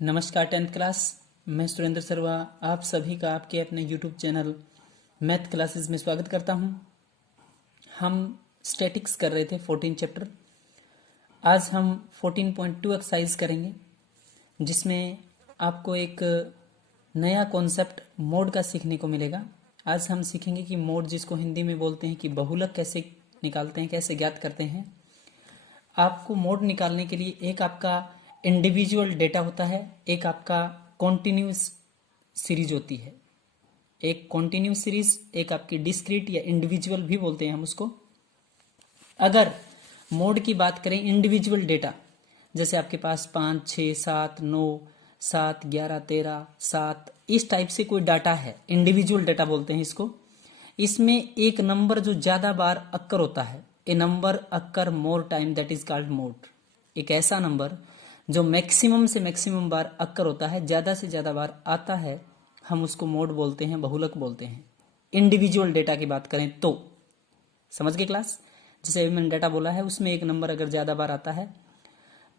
नमस्कार tenth class. मैं सुरेंद्र सर्वा आप सभी का आपके अपने यूट्यूब चैनल मैथ क्लासेस में स्वागत करता हूं। हम स्टैटिक्स कर रहे थे 14 चैप्टर। आज हम 14.2 एक्सरसाइज करेंगे, जिसमें आपको एक नया कॉन्सेप्ट मोड का सीखने को मिलेगा। आज हम सीखेंगे कि मोड, जिसको हिंदी में बोलते हैं कि बहुलक, कैसे निकालते हैं, कैसे ज्ञात करते हैं। आपको मोड निकालने के लिए एक आपका इंडिविजुअल डेटा होता है, एक आपका कॉन्टिन्यूस सीरीज होती है। एक कॉन्टिन्यूस सीरीज, एक आपकी डिस्क्रीट या इंडिविजुअल भी बोलते हैं हम उसको। अगर मोड की बात करें, इंडिविजुअल डेटा, जैसे आपके पास 5, 6, 7, 9, 7, 11, 13, 7, इस टाइप से कोई डाटा है, इंडिविजुअल डेटा बोलते हैं इसको। इसमें एक नंबर जो ज्यादा बार अक्कर होता है, a number occur more time, that is called mode. एक ऐसा नंबर जो मैक्सिमम से मैक्सिमम बार अक्कर होता है, ज्यादा से ज्यादा बार आता है, हम उसको मोड बोलते हैं, बहुलक बोलते हैं। इंडिविजुअल डेटा की बात करें तो समझ गए क्लास। जैसे अभी मैंने डाटा बोला है, उसमें एक नंबर अगर ज्यादा बार आता है,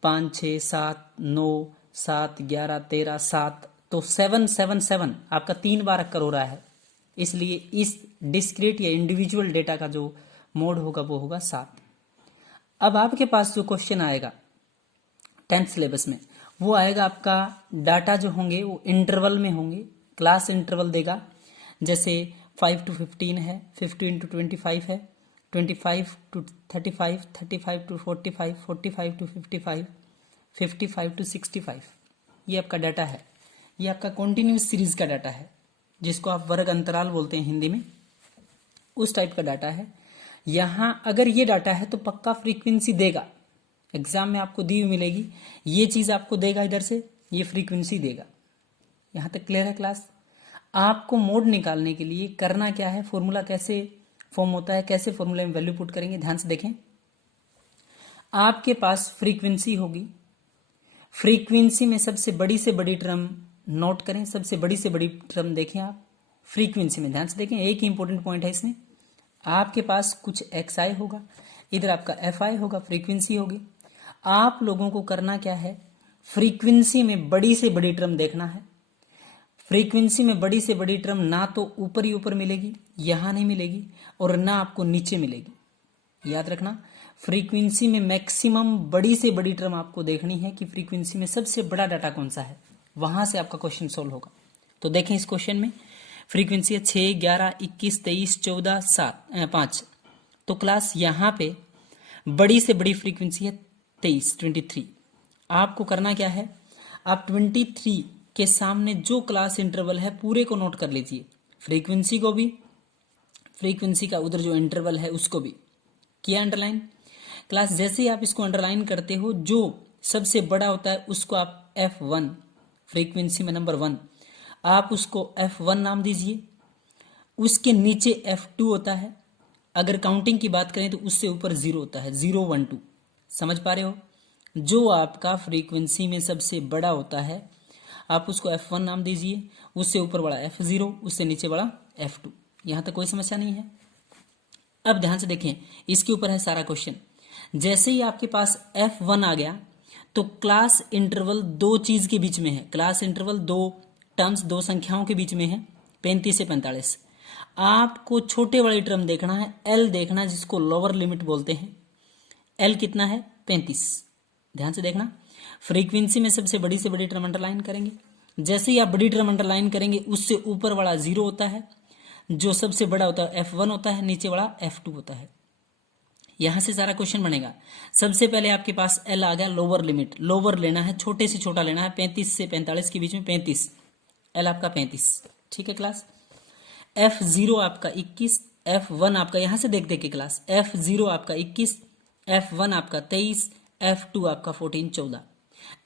5, 6, 7, 9, 7, 11, 13, 7, तो 777 आपका 3 बार अक्कर हो रहा है। इसलिए इस डिस्क्रीट या इंडिविजुअल डेटा का जो मोड होगा वो होगा 7। अब आपके पास जो क्वेश्चन आएगा 10th सिलेबस में, वो आएगा आपका डाटा जो होंगे वो इंटरवल में होंगे, क्लास इंटरवल देगा। जैसे 5 to 15 है, 15 to 25 है, 25 to 35, 35 to 45, 45 to 55, 55 to 65। ये आपका डाटा है, ये आपका कॉन्टिन्यूस सीरीज का डाटा है, जिसको आप वर्ग अंतराल बोलते हैं हिंदी में। उस टाइप का डाटा है। यहां अगर ये डाटा है तो पक्का फ्रीक्वेंसी देगा, एग्जाम में आपको दी हुई मिलेगी, ये चीज आपको देगा, इधर से ये फ्रीक्वेंसी देगा। यहां तक क्लियर है क्लास। आपको मोड निकालने के लिए करना क्या है, फॉर्मूला कैसे फॉर्म होता है, कैसे फॉर्मूले में वैल्यू पुट करेंगे, ध्यान से देखें। आपके पास फ्रीक्वेंसी होगी, फ्रीक्वेंसी में सबसे बड़ी से बड़ी टर्म नोट करें, सबसे बड़ी से बड़ी टर्म देखें आप फ्रीक्वेंसी में, ध्यान से देखें। एक ही इंपॉर्टेंट पॉइंट है इसमें, आपके पास कुछ एक्स आई होगा, इधर आपका एफ आई होगा, फ्रीक्वेंसी होगी। आप लोगों को करना क्या है, फ्रीक्वेंसी में बड़ी से बड़ी टर्म देखना है। फ्रीक्वेंसी में बड़ी से बड़ी टर्म ना तो ऊपर ही ऊपर मिलेगी, यहां नहीं मिलेगी, और ना आपको नीचे मिलेगी। याद रखना, फ्रीक्वेंसी में मैक्सिमम बड़ी से बड़ी टर्म आपको देखनी है कि फ्रीक्वेंसी में सबसे बड़ा डाटा कौन सा है, वहां से आपका क्वेश्चन सोल्व होगा। तो देखें इस क्वेश्चन में फ्रीक्वेंसी है 6, 11, 21, 23, 14, 5। तो क्लास यहां पे बड़ी से बड़ी फ्रीक्वेंसी है 23। आपको करना क्या है, आप 23 के सामने जो क्लास इंटरवल है पूरे को नोट कर लीजिए, फ्रीक्वेंसी को भी, फ्रीक्वेंसी का उधर जो इंटरवल है उसको भी किया अंडरलाइन। क्लास जैसे ही आप इसको अंडरलाइन करते हो, जो सबसे बड़ा होता है उसको आप F1, फ्रीक्वेंसी में नंबर 1, आप उसको F1 नाम दीजिए। उसके नीचे F2 होता है, अगर काउंटिंग की बात करें तो उससे ऊपर 0 होता है, 0, 1, 2। समझ पा रहे हो, जो आपका फ्रीक्वेंसी में सबसे बड़ा होता है आप उसको F1 नाम दीजिए, उससे ऊपर बड़ा F0, उससे नीचे बड़ा F2। यहां तक कोई समस्या नहीं है। अब ध्यान से देखें, इसके ऊपर है सारा क्वेश्चन। जैसे ही आपके पास F1 आ गया तो क्लास इंटरवल दो चीज के बीच में है, क्लास इंटरवल दो टर्म्स, दो संख्याओं के बीच में है, 35 से 45। आपको छोटे वाली टर्म देखना है, L देखना है, जिसको लोअर लिमिट बोलते हैं। L कितना है, 35। ध्यान से देखना, फ्रीक्वेंसी में सबसे बड़ी से बड़ी टर्म अंडरलाइन करेंगे। जैसे ही आप बड़ी टर्म अंडरलाइन करेंगे, उससे ऊपर वाला 0 होता है, जो सबसे बड़ा होता है F1 होता है, नीचे वाला F2 होता है। यहां से सारा क्वेश्चन बनेगा। सबसे पहले आपके पास L आ गया, लोअर लिमिट, लोअर लेना है, छोटे से छोटा लेना है, 35 से 45 के बीच में 35, L आपका 35। ठीक है क्लास। F0 आपका 21, F1 आपका, यहां से देख के क्लास, F0 आपका 21, F1 आपका 23, F2 आपका 14, 14।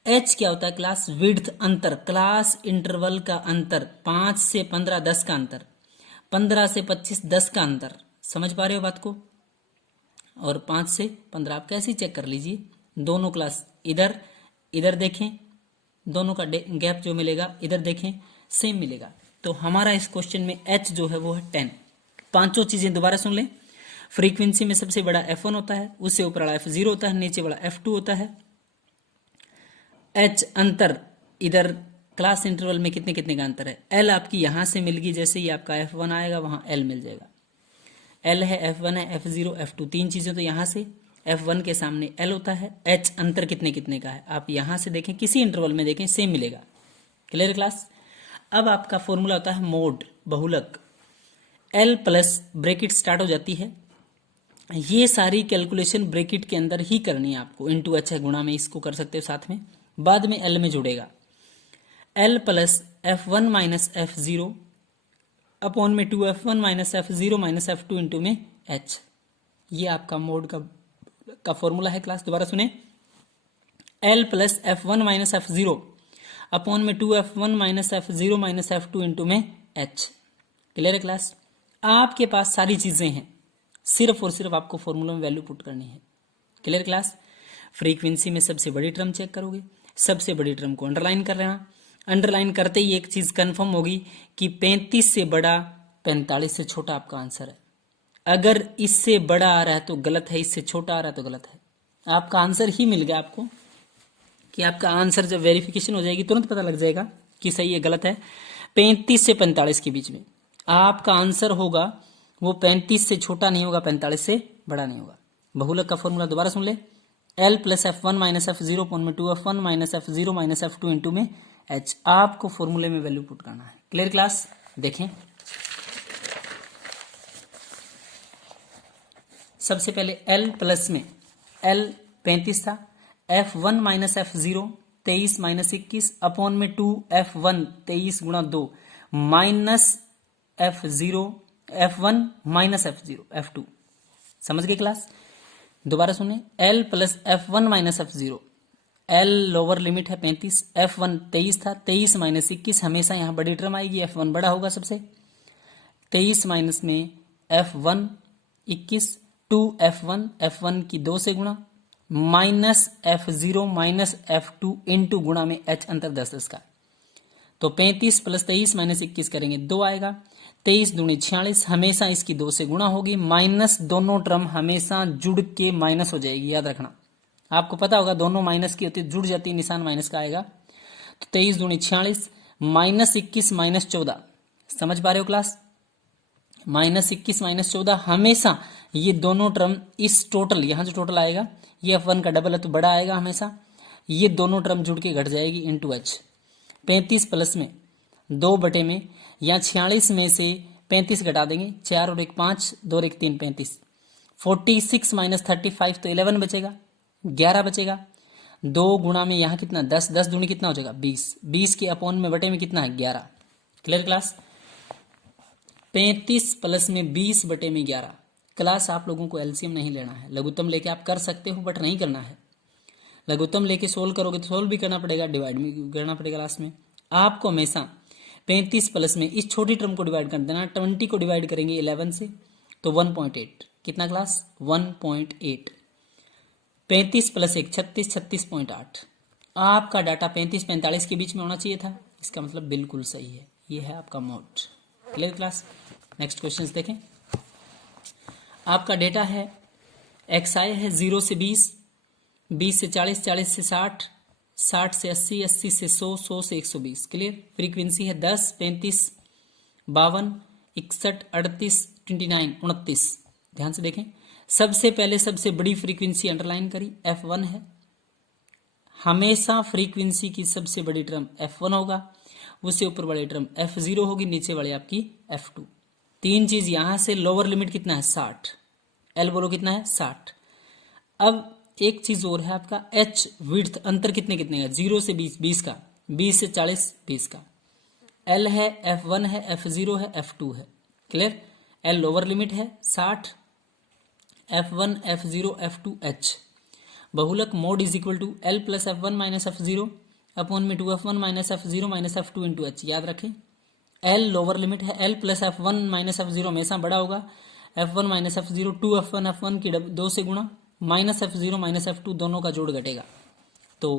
H क्या होता है क्लास, विड्थ, अंतर, क्लास इंटरवल का अंतर, 5 से 15 10 का अंतर, 15 से 25 10 का अंतर। समझ पा रहे हो बात को। और 5 से 15 आप कैसे चेक कर लीजिए, दोनों क्लास इधर इधर देखें, दोनों का गैप जो मिलेगा इधर देखें, सेम मिलेगा। तो हमारा इस क्वेश्चन में H जो है वो है 10। पांचों चीजें दोबारा सुन लें। फ्रीक्वेंसी में सबसे बड़ा F1 होता है, उससे ऊपर वाला F0 होता है, नीचे वाला F2 होता है। H अंतर इधर क्लास इंटरवल में कितने कितने का अंतर है। एल आपकी यहां से मिल गई, जैसे ही आपका F1 आएगा वहां एल मिल जाएगा। एल है, F1 है, F0, F2, तीन चीजें तो यहां से F1 के सामने एल होता है। एच अंतर कितने कितने का है, आप यहां से देखें, किसी इंटरवल में देखें सेम मिलेगा। Clear class. अब आपका फॉर्मूला होता है मोड, बहुलक। एल प्लस ब्रैकेट स्टार्ट हो जाती है, ये सारी कैलकुलेशन ब्रैकेट के अंदर ही करनी है आपको। इनटू एच है, गुणा में इसको कर सकते हो साथ में, बाद में एल में जुड़ेगा। L plus F1 minus F0 upon में 2F1 minus F0 minus F2 into में H। ये आपका मोड का फॉर्मूला है क्लास, दोबारा सुने। L plus F1 minus F0 upon में 2F1 minus F0 minus F2 into में H। क्लियर है क्लास। आपके पास सारी चीजें हैं, सिर्फ और सिर्फ आपको फॉर्मूला में वैल्यू पुट करनी है। Clear class. फ्रीक्वेंसी में सबसे बड़ी टर्म चेक करोगे, सबसे बड़ी टर्म को अंडरलाइन कर लेना। अंडरलाइन करते ही एक चीज कंफर्म होगी कि 35 से बड़ा 45 से छोटा आपका आंसर है। अगर इससे बड़ा आ रहा है तो गलत है, इससे छोटा आ रहा है तो गलत है। आपका आंसर ही मिल गया आपको, कि आपका आंसर जब वेरिफिकेशन हो जाएगी तुरंत पता लग जाएगा कि सही है गलत है। 35 से 45 के बीच में आपका आंसर होगा, वो 35 से छोटा नहीं होगा, 45 से बड़ा नहीं होगा। बहुलक का फॉर्मूला दोबारा सुन ले। L plus F1 minus F0 upon में 2F1 minus F0 minus F2 into में H। आपको फॉर्मूले में वैल्यू पुट करना है। Clear class. देखें, सबसे पहले L प्लस में L 35 था, F1 minus F0 23 minus 21 upon में 2F1 23 गुणा 2 minus F0 F1 minus F0 F2। समझ गए क्लास। दोबारा सुने, L plus F1 minus F0, L lower limit है 35, F1 23 था, 23 माइनस 21, हमेशा यहां बड़ी टर्म आएगी, F1 बड़ा होगा सबसे। 23 माइनस में F1 21, 2F1 F1 की 2 से गुणा minus F0 minus F2 into गुणा में H, अंतर 10 का। तो 35 प्लस 23 माइनस 21 करेंगे 2 आएगा। 23 दूनी 46, हमेशा इसकी 2 से गुणा होगी, माइनस दोनों टर्म हमेशा जुड़ के माइनस हो जाएगी, याद रखना। आपको पता होगा दोनों माइनस की होती, जुड़ जाती, निशान माइनस का आएगा। तो 23 दूनी 46 माइनस 21 माइनस 14। समझ पा रहे हो क्लास। माइनस 21 माइनस 14, हमेशा ये दोनों टर्म इस टोटल, यहां जो टोटल आएगा ये F1 का डबल है तो बड़ा आएगा हमेशा, ये दोनों टर्म जुड़ के घट जाएगी इंटू H। 35 प्लस में 2 बटे में, या 46 में से 35 घटा देंगे, 4 और 1 5, 2 और 1 3, 35। 46 माइनस 35 तो 11 बचेगा, 11 बचेगा। 2 गुणा में यहाँ कितना 10, 10 दूनी कितना हो जाएगा 20, 20 के अपॉन में बटे में कितना है 11। Clear class. 35 प्लस में 20 बटे में 11। क्लास आप लोगों को एलसीएम नहीं लेना है, लघुत्तम लेके आप कर सकते हो बट नहीं करना है। लघुत्तम लेके सोल्व करोगे तो सोल्व भी करना पड़ेगा, डिवाइड भी करना पड़ेगा लास्ट में। आपको हमेशा 35 प्लस में इस छोटी टर्म को डिवाइड कर देना। 20 को डिवाइड करेंगे 11 से तो 1.8, कितना क्लास 1.8। 35 प्लस 1 36, 36.8। आपका डाटा 35 45 के बीच में होना चाहिए था, इसका मतलब बिल्कुल सही है। ये है आपका mode. Clear class. Next question देखें। आपका डेटा है XI है 0 से 20, 20 से 40, 40 से 60, 60 से 80, 80 से 100, 100 से 120। क्लियर। फ्रीक्वेंसी है 10, 35, 52, 61, 38, 29, 29। ध्यान से देखें। सबसे पहले सबसे बड़ी फ्रीक्वेंसी अंडरलाइन करी, F1 है। हमेशा फ्रीक्वेंसी की सबसे बड़ी टर्म F1 होगा, उससे ऊपर वाली टर्म F0 होगी, नीचे वाली आपकी F2। तीन चीज यहां से लोअर लिमिट कितना है 60, L बोलो कितना है 60। अब एक चीज और है आपका H विड्थ, अंतर कितने कितने का 0 से 20, 20 का, 20 से 40, 20 का। L है, F1 है, F0 है, F2 है। क्लियर। L लोअर लिमिट है 60, F1 F0 F2 H। बहुलक mode is equal to L plus F1 minus F0 upon में 2F1 minus F0 minus F2 into H। याद रखें L लोअर लिमिट है, L plus F1 minus F0 हमेशा बड़ा होगा, F1 minus F0 2F1 F1 की 2 से गुणा माइनस F0 माइनस F2 दोनों का जोड़ घटेगा। तो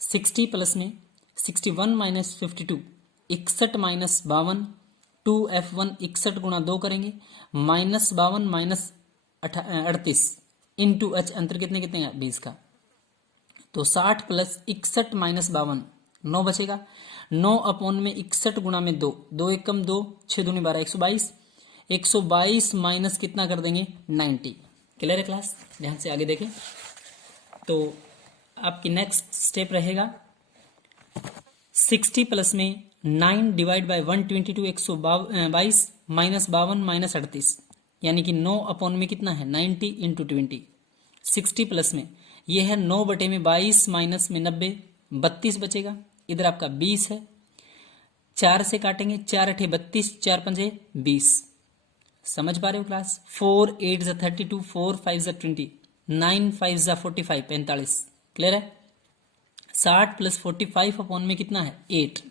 60 प्लस में 61 माइनस 52, 61 माइनस 52, 2F1 61 गुणा 2 करेंगे, माइनस 52 माइनस 38 इंटू H। अंतर कितने कितने का 20 का। तो 60 प्लस 61 माइनस 52, 9 बचेगा। 9 अपॉन में 61 गुणा में 2, 2 एक कम 2, 6 दूनी 12, 122। 122 माइनस कितना कर देंगे 90। क्लियर है क्लास? ध्यान से आगे देखें तो आपकी नेक्स्ट स्टेप रहेगा 60 प्लस में 9 डिवाइड बाय 122, 122 माइनस 52 माइनस 38, यानी कि 9 अपॉन में कितना है 90 इंटू 20। 60 प्लस में ये है 9 बटे में 22 माइनस में 90, 32 बचेगा। इधर आपका 20 है, 4 से काटेंगे, 4 अठे 32, 4 पंजे 20। समझ पा रहे हो क्लास? 4 8 जा 32, 4 5 जा 20, 9 5 जा 45, 45। क्लियर है? 60 प्लस 45 अपॉन में कितना है 8।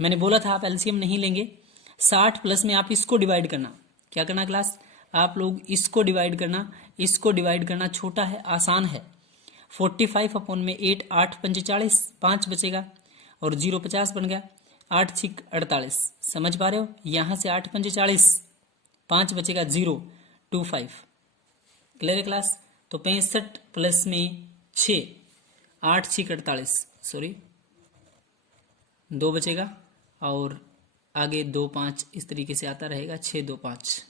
मैंने बोला था आप एलसीएम नहीं लेंगे। 60 प्लस में आप इसको डिवाइड करना। क्या करना क्लास? आप लोग इसको डिवाइड करना, इसको डिवाइड करना छोटा है, आसान है। 45 अपॉन में 8, 8 पंजे 40, 5 बचेगा और 0 50 बन गया, 8 6 48। समझ पा रहे हो? यहां से 8 पंजे 40, 5 बचेगा 0 25। क्लियर है क्लास? तो 65 प्लस में 6, 8 6 48, सॉरी 2 बचेगा और आगे 2 5 इस तरीके से आता रहेगा, 6 2 5।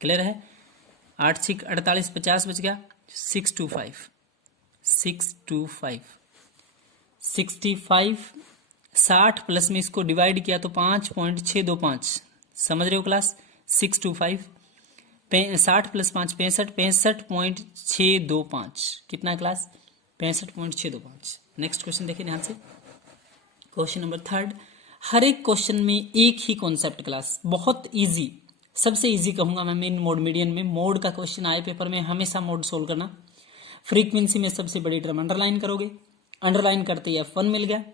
क्लियर है? 8 6 48, 50 बच गया, 625, 625, 65। 60 प्लस में इसको डिवाइड किया तो 5.625। समझ रहे हो क्लास? 625। 60 प्लस 5 65, 65.625 कितना है क्लास? 65.625। नेक्स्ट क्वेश्चन देखिए ध्यान से। Question number 3। हर एक क्वेश्चन में एक ही कॉन्सेप्ट क्लास, बहुत इजी, सबसे इजी कहूंगा मैं मेन मोड मीडियन में। मोड का क्वेश्चन आए पेपर में हमेशा मोड सोल्व करना। फ्रीक्वेंसी में सबसे बड़ी टर्म अंडरलाइन करोगे, अंडरलाइन करते ही F1 मिल गया,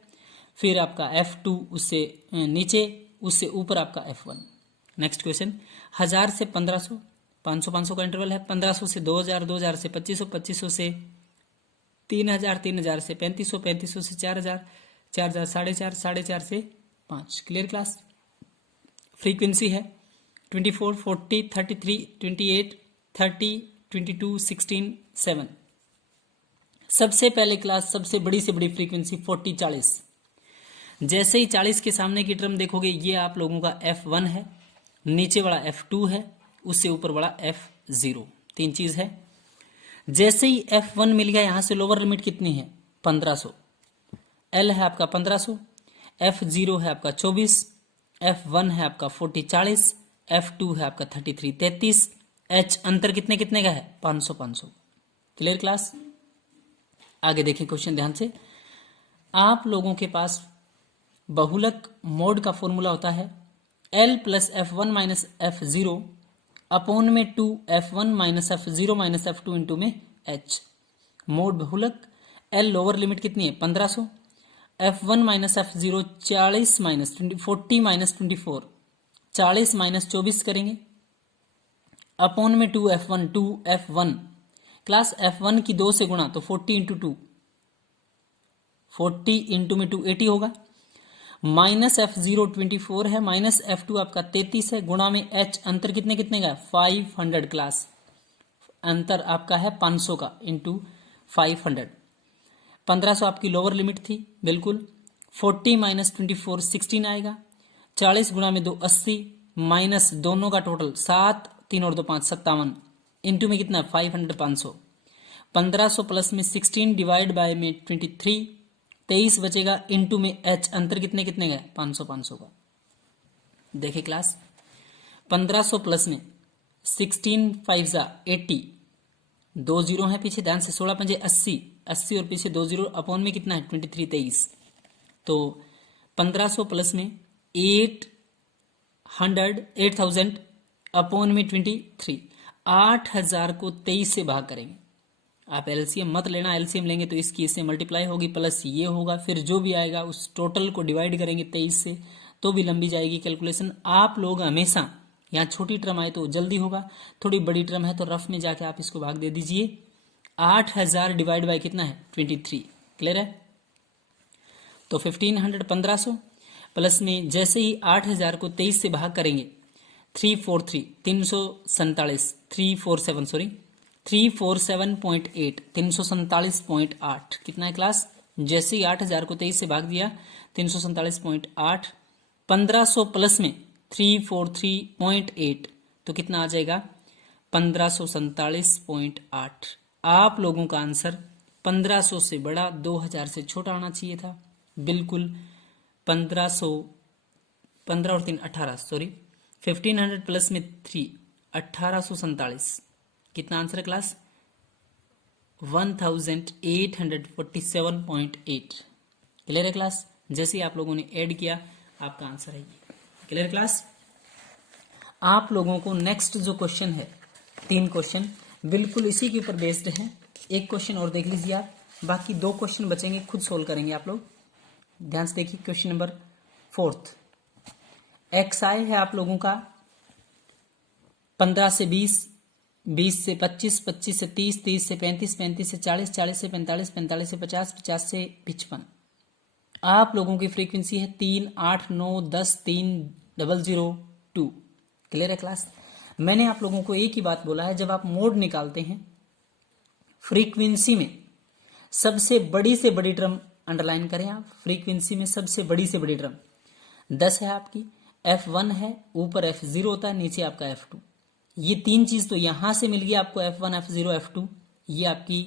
फिर आपका F2 उससे नीचे, उससे ऊपर आपका F1। Next question. 1000 से 1500, 500 500 का इंटरवल है। 1500 से 2000, 2000 से 2500, 2500 से 3000, 3000 से 3500, 3500 से 4000, 4000 4.5, 4.5 से 5। Clear class? फ्रीक्वेंसी है 24, 40, 33, 28, 30, 22, 16, 7। सबसे पहले क्लास सबसे बड़ी से बड़ी फ्रीक्वेंसी 40 40। जैसे ही 40 के सामने की टर्म देखोगे, ये आप लोगों का F1 है, नीचे वाला F2 है, उससे ऊपर वाला F0। 3 चीज है। जैसे ही F1 मिल गया, यहां से लोअर लिमिट कितनी है 1500। L है आपका 1500, F0 है आपका 24, F1 है आपका 40 40, F2 है आपका 33 33, H अंतर कितने कितने का है 500 500। Clear class? आगे देखिए क्वेश्चन ध्यान से। आप लोगों के पास बहुलक मोड का फॉर्मूला होता है L plus F1 minus F0 upon में 2 F1 minus F0 minus F2 into में H। मोड बहुलक, L लोअर लिमिट कितनी है 1500, F1 minus F0 40 minus 40 minus 24, 40 minus 24 करेंगे अपॉन में 2 F1, 2 F1 क्लास F1 की 2 से गुणा तो 40 इंटू 2, 40 इंटू में 2 80 होगा। माइनस F0 24 है, माइनस F2 आपका 33 है, गुणा में H अंतर कितने कितने का 500 क्लास, अंतर आपका है 500 का इंटू 500। 1500 आपकी लोअर लिमिट थी बिल्कुल। 40 माइनस 24 16 आएगा। 40 गुणा में 2 80, माइनस दोनों का टोटल 7 3 और 2 5 57 इंटू में कितना 500 500। 1500 प्लस में 16 डिवाइड बाय में 23 23 बचेगा, इंटू में H अंतर कितने कितने का 500 500 का। देखिए क्लास 1500 प्लस में 16 5 जा 80, 2 जीरो है पीछे, ध्यान से 16 पंजे 80, 80 और पीछे 2 जीरो, अपॉन में कितना है 23 23। तो 1500 प्लस में 8000 अपॉन में 23, 8000 को 23 से भाग करेंगे। आप एलसीएम मत लेना, एलसीएम लेंगे तो इसकी इससे मल्टीप्लाई होगी, प्लस ये होगा, फिर जो भी आएगा उस टोटल को डिवाइड करेंगे 23 से, तो भी लंबी जाएगी कैलकुलेशन। आप लोग हमेशा यहाँ छोटी टर्म आए तो जल्दी होगा, थोड़ी बड़ी टर्म है तो रफ में जाके आप इसको भाग दे दीजिए। 8000 डिवाइड बाय कितना है 23। क्लियर है? तो 1500 1500 प्लस में जैसे ही 8000 को 23 से भाग करेंगे 347 347.8 347.8 कितना है क्लास जैसे ही 8000 को 23 से भाग दिया 347.8, 1500 प्लस में 343.8 तो कितना आ जाएगा 1547.8। आप लोगों का आंसर 1500 से बड़ा 2000 से छोटा आना चाहिए था, बिल्कुल 1500, 15 और 3 18, सॉरी 1500 प्लस में 3 1847, कितना आंसर है क्लास 1847.8। क्लियर है क्लास? जैसे ही आप लोगों ने ऐड किया आपका आंसर है ये। Clear class? आप लोगों को नेक्स्ट जो क्वेश्चन है 3 क्वेश्चन बिल्कुल इसी के ऊपर बेस्ड है। एक क्वेश्चन और देख लीजिए आप, बाकी 2 क्वेश्चन बचेंगे, खुद सोल्व करेंगे आप लोग। ध्यान से देखिए क्वेश्चन नंबर 4। XI है आप लोगों का 15 से 20, 20 से 25, 25 से 30, 30 से 35, 35 से 40, 40 से 45, 45 से 50, 50 से 55। आप लोगों की फ्रीक्वेंसी है 3, 8, 9, 10, 3, 0, 2। क्लियर है क्लास? मैंने आप लोगों को एक ही बात बोला है, जब आप मोड निकालते हैं फ्रीक्वेंसी में सबसे बड़ी से बड़ी टर्म अंडरलाइन करें आप। फ्रीक्वेंसी में सबसे बड़ी से बड़ी टर्म 10 है आपकी, F1 है, ऊपर F0 होता है, नीचे आपका F2। ये 3 चीज तो यहां से मिल गई आपको, F1, F0, F2। ये आपकी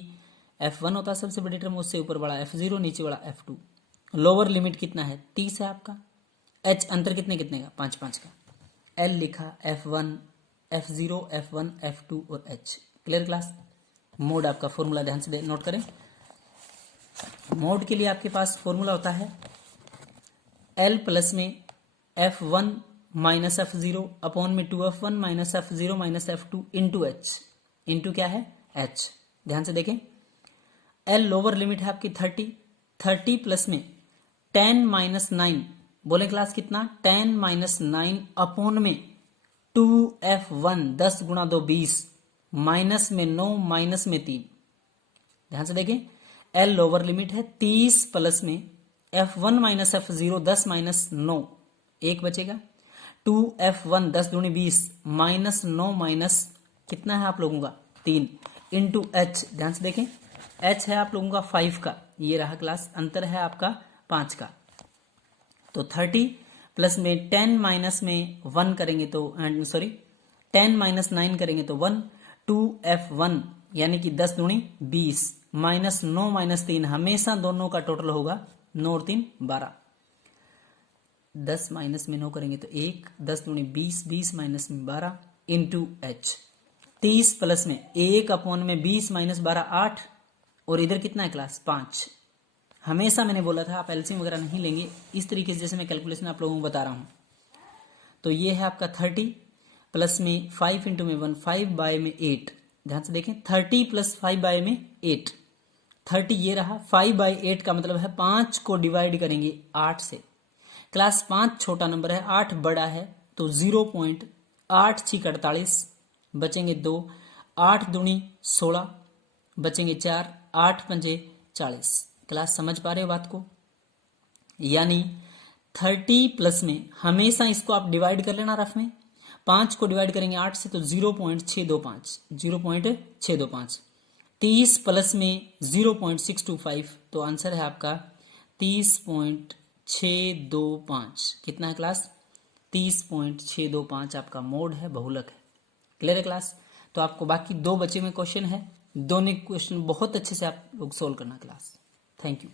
F1 होता है सबसे बड़ी टर्म, उससे ऊपर बड़ा F0, नीचे बड़ा F2। लोअर लिमिट कितना है 30 है आपका। H अंतर कितने कितने का 5 5 का। L लिखा F1, F0, F1, F2 और H। Clear class? मोड आपका फॉर्मूला ध्यान से नोट करें। मोड के लिए आपके पास फॉर्मूला होता है L प्लस में F1 माइनस F0 अपॉन में 2F1 minus F0 minus F2 into H। Into क्या है H। ध्यान से देखें, L लोअर लिमिट है आपकी 30, 30 प्लस में 10 माइनस 9, बोले क्लास कितना 10 माइनस 9 अपॉन में 2F1, 10 गुणा 2 20, माइनस में 9, माइनस में 3। ध्यान से देखें, L लोअर लिमिट है 30 प्लस में F1 माइनस F0, 10 माइनस 9, 1 बचेगा। 2F1, 10 दूनी 20, माइनस 9 माइनस कितना है आप लोगों का 3 इंटू H। ध्यान से देखें, H है आप लोगों का 5 का, ये रहा क्लास, अंतर है आपका 5 का। तो 30 प्लस में 10 माइनस में 1 करेंगे तो सॉरी 10 माइनस 9 करेंगे तो 1, 2F1 यानी कि 10 दूनी 20, माइनस 9 माइनस 3, हमेशा दोनों का टोटल होगा 9 और 3 12। 10 माइनस में 9 करेंगे तो 1, 10 दूनी 20, 20 माइनस में 12 इंटू H। 30 प्लस में 1 अपॉन में 20 माइनस 12 8, और इधर कितना है क्लास 5। हमेशा मैंने बोला था आप एलसीएम वगैरह नहीं लेंगे, इस तरीके से जैसे मैं कैलकुलेशन आप लोगों को बता रहा हूं। तो ये है आपका 30 प्लस में 5 इंटू में 1, 5 बाय में 8। ध्यान से देखें, 30 प्लस 5 बाय में 8, 30 ये रहा, 5 बाय 8 का मतलब है 5 को डिवाइड करेंगे 8 से। क्लास 5 छोटा नंबर है, 8 बड़ा है, तो 0.8 6 48, बचेंगे 2, 8 दूनी 16, बचेंगे 4, 8 पंजे 40। क्लास समझ पा रहे हो बात को? यानी 30 प्लस में हमेशा इसको आप डिवाइड कर लेना रफ में, 5 को डिवाइड करेंगे 8 से तो 0.625, 0.625। 30 प्लस में 0.625, तो आंसर है आपका 30.625। कितना है क्लास 30.625 आपका मोड है, बहुलक है। क्लियर है क्लास? तो आपको बाकी 2 बचे हुए क्वेश्चन है, दोनों क्वेश्चन बहुत अच्छे से आप लोग सोल्व करना क्लास। Thank you.